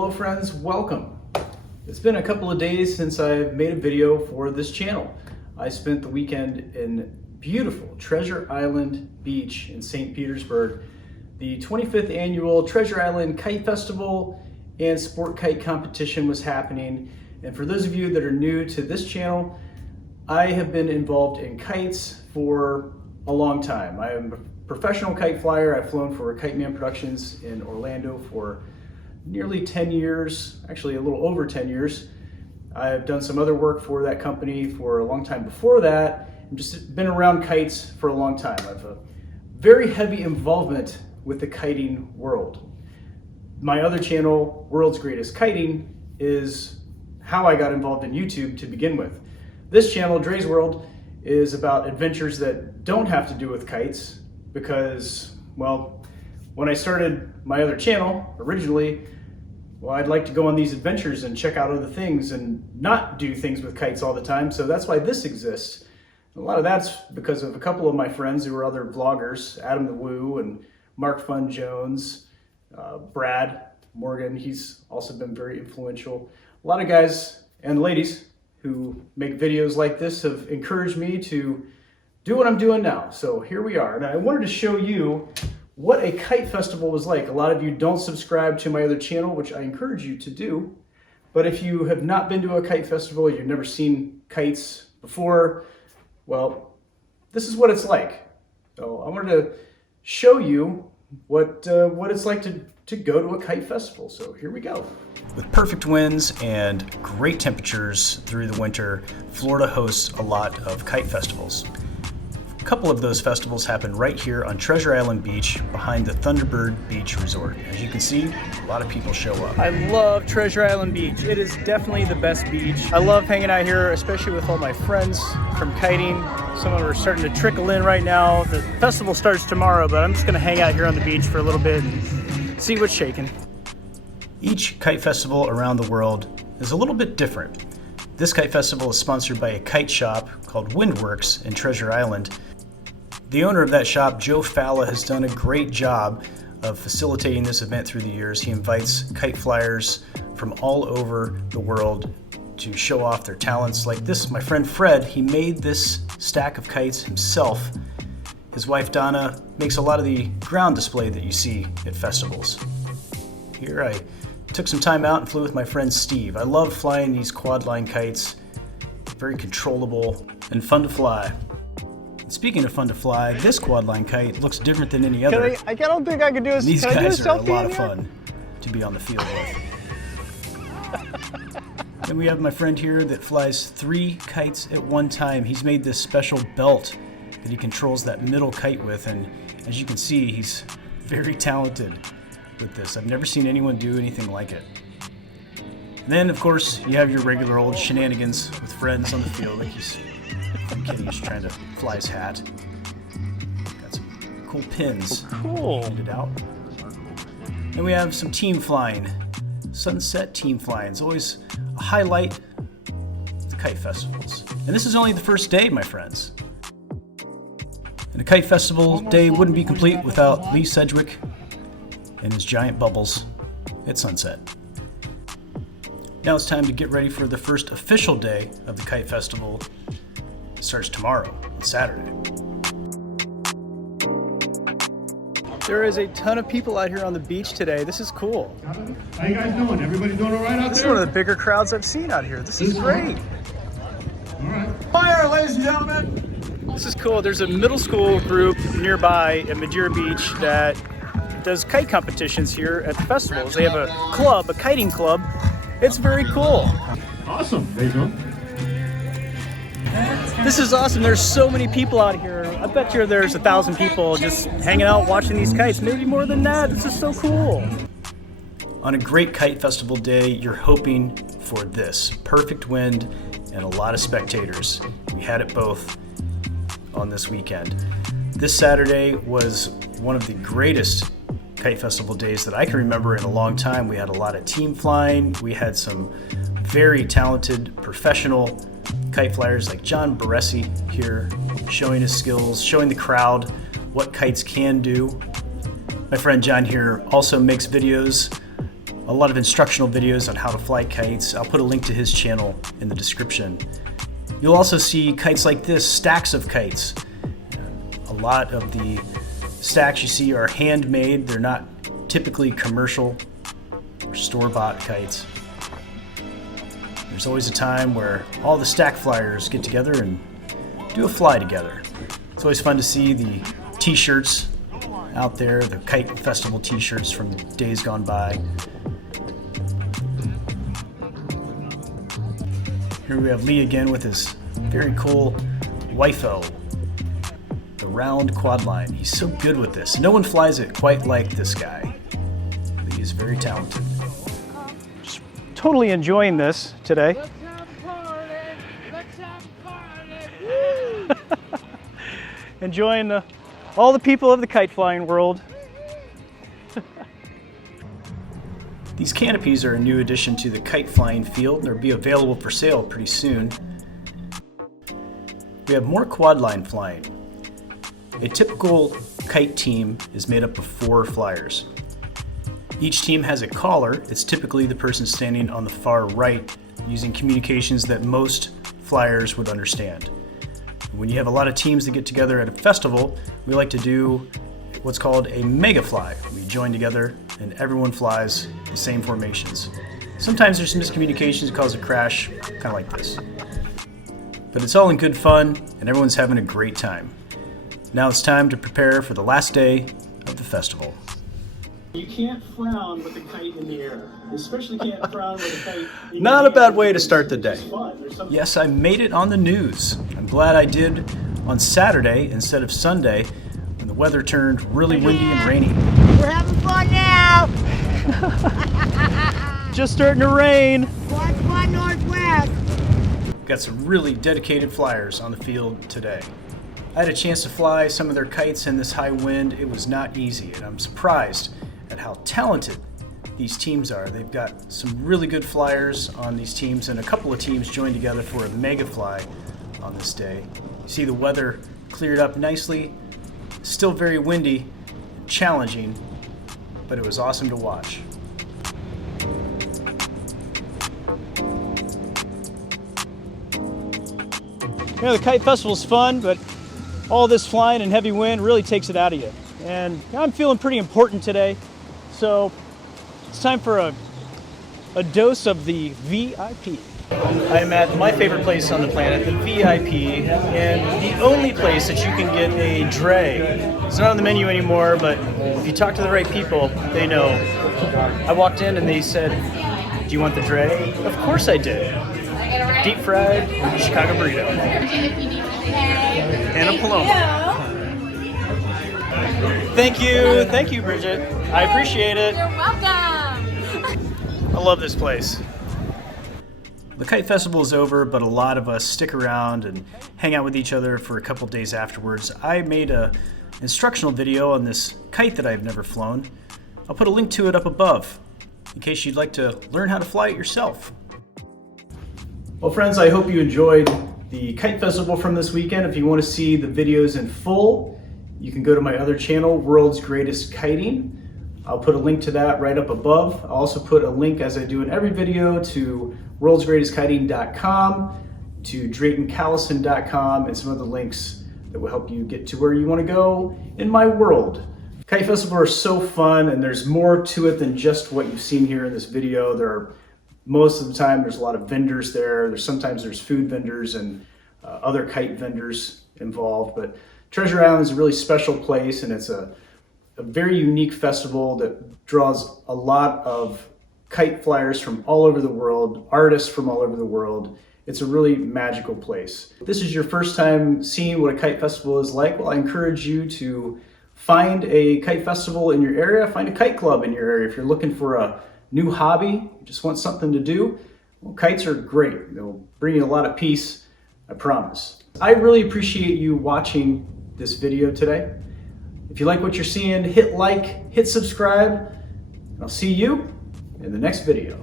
Hello friends, welcome. It's been a couple of days since I've made a video for this channel. I spent the weekend in beautiful Treasure Island Beach in St. Petersburg. The 25th annual Treasure Island Kite Festival and Sport Kite competition was happening. And for those of you that are new to this channel, I have been involved in kites for a long time. I am a professional kite flyer. I've flown for Kite Man Productions in Orlando for nearly 10 years, actually a little over 10 years. I've done some other work for that company for a long time before that. I've just been around kites for a long time. I have a very heavy involvement with the kiting world. My other channel, World's Greatest Kiting, is how I got involved in YouTube to begin with. This channel, Dre's World, is about adventures that don't have to do with kites because, well, when I started my other channel originally, well, I'd like to go on these adventures and check out other things and not do things with kites all the time. So that's why this exists. A lot of that's because of a couple of my friends who are other vloggers, Adam the Woo and Mark Fun Jones, Brad Morgan. He's also been very influential. A lot of guys and ladies who make videos like this have encouraged me to do what I'm doing now. So here we are. And I wanted to show you what a kite festival was like. A lot of you don't subscribe to my other channel, which I encourage you to do. But if you have not been to a kite festival, you've never seen kites before, well, this is what it's like. So I wanted to show you what it's like to go to a kite festival. So here we go. With perfect winds and great temperatures through the winter, Florida hosts a lot of kite festivals. A couple of those festivals happen right here on Treasure Island Beach behind the Thunderbird Beach Resort. As you can see, a lot of people show up. I love Treasure Island Beach. It is definitely the best beach. I love hanging out here, especially with all my friends from kiting. Some of them are starting to trickle in right now. The festival starts tomorrow, but I'm just gonna hang out here on the beach for a little bit and see what's shaking. Each kite festival around the world is a little bit different. This kite festival is sponsored by a kite shop called Windworks in Treasure Island. The owner of that shop, Joe Falla, has done a great job of facilitating this event through the years. He invites kite flyers from all over the world to show off their talents. Like this, my friend Fred, he made this stack of kites himself. His wife Donna makes a lot of the ground display that you see at festivals. Here I took some time out and flew with my friend Steve. I love flying these quad line kites. Very controllable and fun to fly. Speaking of fun to fly, this quad line kite looks different than any other. I don't think I can do this. These guys are a lot of fun to be on the field with. And we have my friend here that flies 3 kites at one time. He's made this special belt that he controls that middle kite with, and as you can see, he's very talented with this. I've never seen anyone do anything like it. And then, of course, you have your regular old shenanigans with friends on the field. Like I'm kidding, he's trying to fly his hat. Got some cool pins. Cool. Handed out. And we have some team flying. Sunset team flying. It's always a highlight of the kite festivals. And this is only the first day, my friends. And a kite festival day wouldn't be complete without Lee Sedgwick and his giant bubbles at sunset. Now it's time to get ready for the first official day of the kite festival. It starts tomorrow, on Saturday. There is a ton of people out here on the beach today. This is cool. How you guys doing? Everybody doing all right out there? This is one of the bigger crowds I've seen out here. This is great. All right. Fire, ladies and gentlemen. This is cool. There's a middle school group nearby at Madeira Beach that does kite competitions here at the festivals. They have a club, a kiting club. It's very cool. Awesome. There you go. This is awesome. There's so many people out here. I bet you there's 1,000 people just hanging out watching these kites. Maybe more than that. This is so cool. On a great kite festival day, you're hoping for this. Perfect wind and a lot of spectators. We had it both on this weekend. This Saturday was one of the greatest kite festival days that I can remember in a long time. We had a lot of team flying. We had some very talented professional kite flyers like John Baresi here showing his skills, showing the crowd what kites can do. My friend John here also makes videos a lot of instructional videos on how to fly kites. I'll put a link to his channel in the description. You'll also see kites like this, stacks of kites. A lot of the stacks you see are handmade. They're not typically commercial or store-bought kites. There's always a time where all the stack flyers get together and do a fly together. It's always fun to see the t-shirts out there, the Kite Festival t-shirts from days gone by. Here we have Lee again with his very cool WIFO, the round quad line. He's so good with this. No one flies it quite like this guy. Lee is very talented. Just totally enjoying this today. Let's have a party. Let's have a party. Enjoying all the people of the kite flying world. These canopies are a new addition to the kite flying field. They'll be available for sale pretty soon. We have more quad line flying. A typical kite team is made up of 4 flyers. Each team has a caller. It's typically the person standing on the far right using communications that most flyers would understand. When you have a lot of teams that get together at a festival, we like to do what's called a mega fly. We join together and everyone flies the same formations. Sometimes there's miscommunications that cause a crash, kind of like this. But it's all in good fun and everyone's having a great time. Now it's time to prepare for the last day of the festival. You can't frown with a kite in the air. You especially can't frown with a kite in Not the a bad air. way to start the day. It's fun. There's something- Yes, I made it on the news. I'm glad I did on Saturday instead of Sunday when the weather turned really windy and rainy. We're having fun now. Just starting to rain. Watch one northwest. Got some really dedicated flyers on the field today. I had a chance to fly some of their kites in this high wind. It was not easy, and I'm surprised at how talented these teams are. They've got some really good flyers on these teams, and a couple of teams joined together for a mega fly on this day. You see the weather cleared up nicely, still very windy, challenging, but it was awesome to watch. You know, the Kite Festival's fun, but all this flying and heavy wind really takes it out of you. And I'm feeling pretty important today, so it's time for a dose of the VIP. I'm at my favorite place on the planet, the VIP, and the only place that you can get a dray. It's not on the menu anymore, but if you talk to the right people, they know. I walked in and they said, "Do you want the dray?" Of course I did. Deep fried Chicago burrito. And a Paloma. Thank you, Bridget. I appreciate it. You're welcome. I love this place. The Kite Festival is over, but a lot of us stick around and hang out with each other for a couple days afterwards. I made an instructional video on this kite that I've never flown. I'll put a link to it up above in case you'd like to learn how to fly it yourself. Well, friends, I hope you enjoyed the Kite Festival from this weekend. If you want to see the videos in full, you can go to my other channel, World's Greatest Kiting. I'll put a link to that right up above. I'll also put a link, as I do in every video, to worldsgreatestkiting.com, to DraytonCallison.com, and some other links that will help you get to where you want to go in my world. Kite Festival are so fun, and there's more to it than just what you've seen here in this video. Most of the time, there's a lot of vendors there. Sometimes there's food vendors and other kite vendors involved. But Treasure Island is a really special place, and it's a very unique festival that draws a lot of kite flyers from all over the world, artists from all over the world. It's a really magical place. If this is your first time seeing what a kite festival is like, well, I encourage you to find a kite festival in your area, find a kite club in your area. If you're looking for a new hobby, just want something to do, well, kites are great. They'll bring you a lot of peace, I promise. I really appreciate you watching this video today. If you like what you're seeing, hit like, hit subscribe, and I'll see you in the next video.